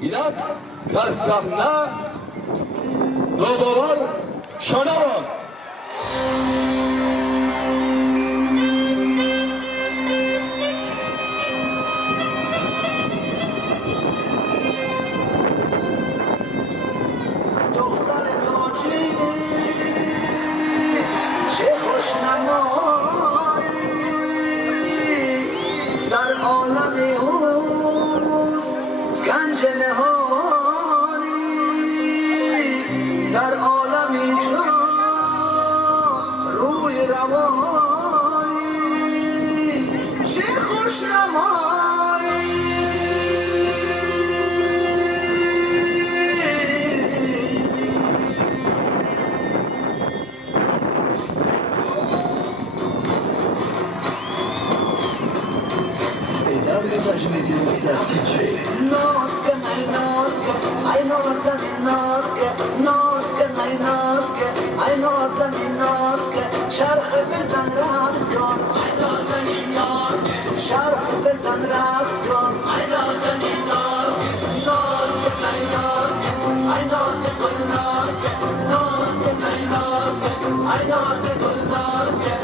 اینک در صحنه نوباور شانوان. دختر تاجی چه خوشنمایی در عالم اوست گنج نهانی در عالمی جان روی روانی چه خوشنمایی تجدید در تیجه ناسکه ای ناسکه ای نازنی ناسکه ناسکه ای ناسکه ای نازنی ناسکه شرخ بزن رقص کن ای نازنی ناسکه شرخ بزن رقص کن ای نازنی ناسکه ناسکه ای ناسکه ای نازه گل ناسکه ناسکه ای ناسکه ای نازه گل ناسکه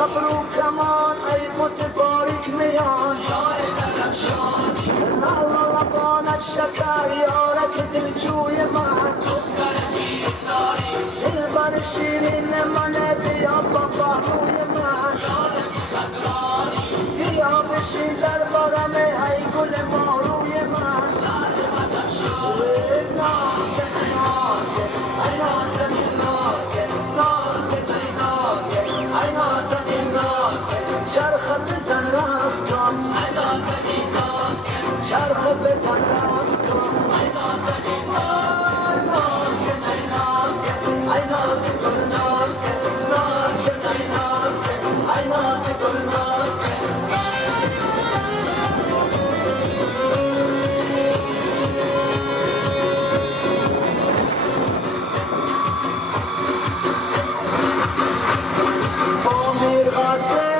ابرو کمان ای بوت باریک میان یار زدفشانی لالا لبانت شکر یارک دلجوی من دختر پیرساری دلبر شیرین من بیا بابا روی من یار قطرانی بیا بشی در بارم ای گل ماروی من لال زدفشانی ناسکه ناسکه ای نازنی ناسکه ناسکه ای ناسکه ای نازنی شرخ بزن راست کن ای نازنی ناسکه شرخ بزن راست کن ای نازنی ناسکه ای ناسکه ای نازی گل ناسکه ناسکه ای ناسکه ای نازی گل ناسکه با میرغاته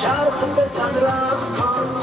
شرخ بزن رقص کن